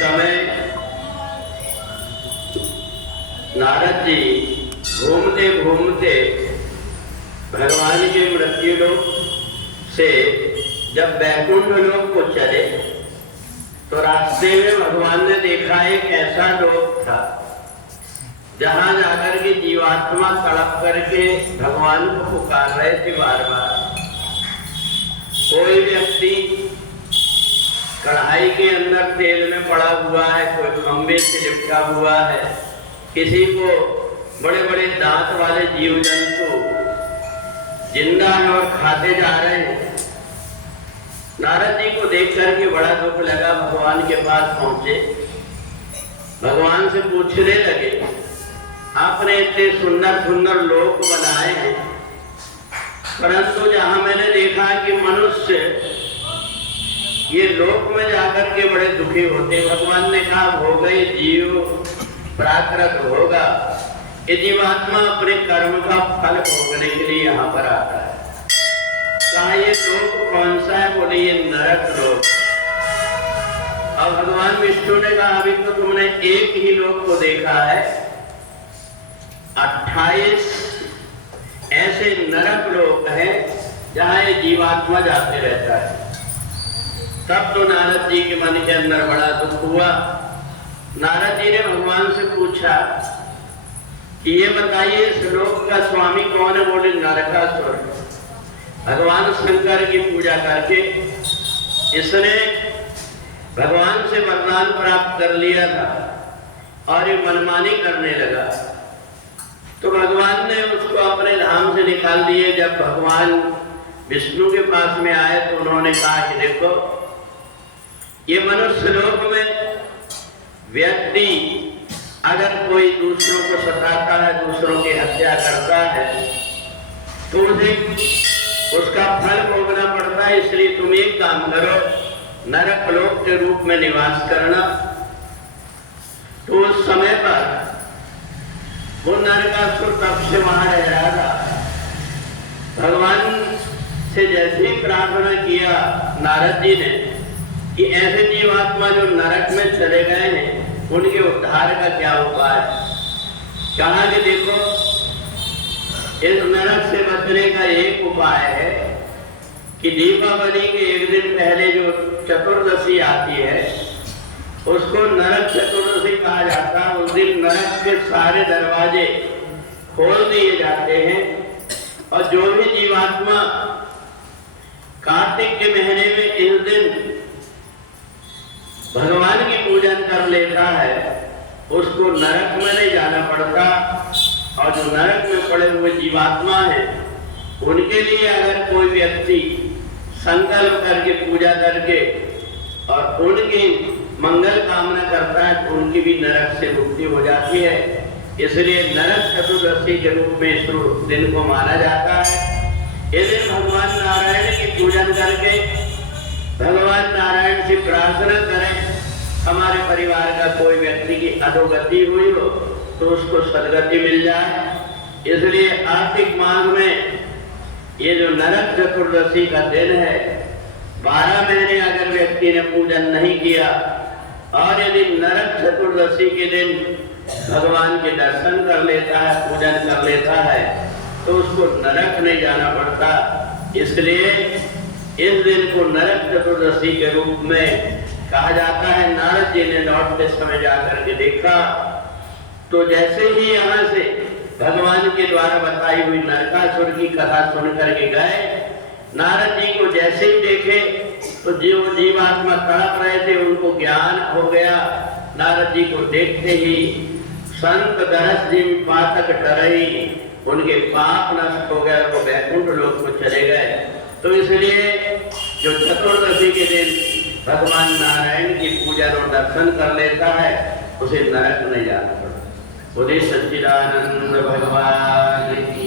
समय नारद जी घूमते घूमते भगवान के मृत्यु लोक से जब वैकुंठ लोक को चले तो रास्ते में भगवान ने देखा एक ऐसा लोक था जहां जाकर के जीवात्मा तड़प करके भगवान को पुकार रहे थे बार बार। कोई व्यक्ति कढ़ाई के अंदर तेल में पड़ा हुआ है, कोई खंबे से लिपटा हुआ है, किसी को बड़े बड़े दांत वाले जीव जंतु जिंदा है और खाते जा रहे हैं। नारद जी को देख करके बड़ा दुख लगा, भगवान के पास पहुंचे, भगवान से पूछने लगे, आपने इतने सुंदर सुंदर लोक बनाए हैं, परंतु जहां मैंने देखा कि मनुष्य ये लोक में जाकर के बड़े दुखी होते। भगवान ने कहा हो गए जीव प्राकृत होगा, ये जीवात्मा अपने कर्म का फल भोगने के लिए यहाँ पर आता है। कहा ये लोक कौन सा है? बोले ये नरक लोक। अब भगवान विष्णु ने कहा अभी तो तुमने एक ही लोक को देखा है, 28 ऐसे नरक लोक हैं जहाँ ये जीवात्मा जाते रहता है। तब तो नारद जी के मन के अंदर बड़ा दुख हुआ। नारद जी ने भगवान से पूछा कि ये बताइए इस लोक का स्वामी कौन है? बोले नरकासुर। भगवान शंकर की पूजा करके इसने भगवान से वरदान प्राप्त कर लिया था और ये मनमानी करने लगा, तो भगवान ने उसको अपने धाम से निकाल दिए। जब भगवान विष्णु के पास में आए तो उन्होंने कहा कि देखो ये मनुष्य लोक में व्यक्ति अगर कोई दूसरों को सताता है, दूसरों की हत्या करता है, तो उसे उसका फल भोगना पड़ता है। इसलिए तुम एक काम करो, नरक लोक के रूप में निवास करना। तो उस समय पर वो नरकासुर तब से वहां रह रहा था। भगवान से जैसे ही प्रार्थना किया नारद जी ने कि ऐसे जीवात्मा जो नरक में चले गए हैं उनके उद्धार का क्या उपाय? कहा कि देखो इस नरक से बचने का एक उपाय है कि दीपावली के एक दिन पहले जो चतुर्दशी आती है उसको नरक चतुर्दशी कहा जाता है। उस दिन नरक के सारे दरवाजे खोल दिए जाते हैं और जो भी जीवात्मा कार्तिक के महीने में इस दिन भगवान की पूजन कर लेता है उसको नरक में नहीं जाना पड़ता। और जो नरक में पड़े हुए जीवात्मा हैं उनके लिए अगर कोई व्यक्ति संकल्प करके पूजा करके और उनकी मंगल कामना करता है तो उनकी भी नरक से मुक्ति हो जाती है। इसलिए नरक चतुर्दशी के रूप में इस दिन को माना जाता है। इस दिन भगवान नारायण की पूजन करके भगवान नारायण से प्रार्थना करें हमारे परिवार का कोई व्यक्ति की अधोगति हुई हो तो उसको सदगति मिल जाए। इसलिए कार्तिक मास में ये जो नरक चतुर्दशी का दिन है, 12 महीने अगर व्यक्ति ने पूजन नहीं किया और यदि नरक चतुर्दशी के दिन भगवान के दर्शन कर लेता है, पूजन कर लेता है, तो उसको नरक नहीं जाना पड़ता। इसलिए इस दिन को नरक चतुर्दशी के रूप में कहा जाता है। नारद जी ने लौटते समय जाकर के देखा तो जैसे ही यहाँ से भगवान के द्वारा बताई हुई नरकासुर की कथा सुन करके गए, नारद जी को जैसे ही देखे तो जो जीवात्मा तड़प रहे थे उनको ज्ञान हो गया। नारद जी को देखते ही संत दरस जी पातक डरई, उनके पाप नष्ट हो गए, वो वैकुंठ लोक को चले गए। तो इसलिए जो चतुर्दशी के दिन भगवान नारायण की पूजा और दर्शन कर लेता है उसे नरक नहीं जाना पड़ता। बोले सच्चिदानंद भगवान की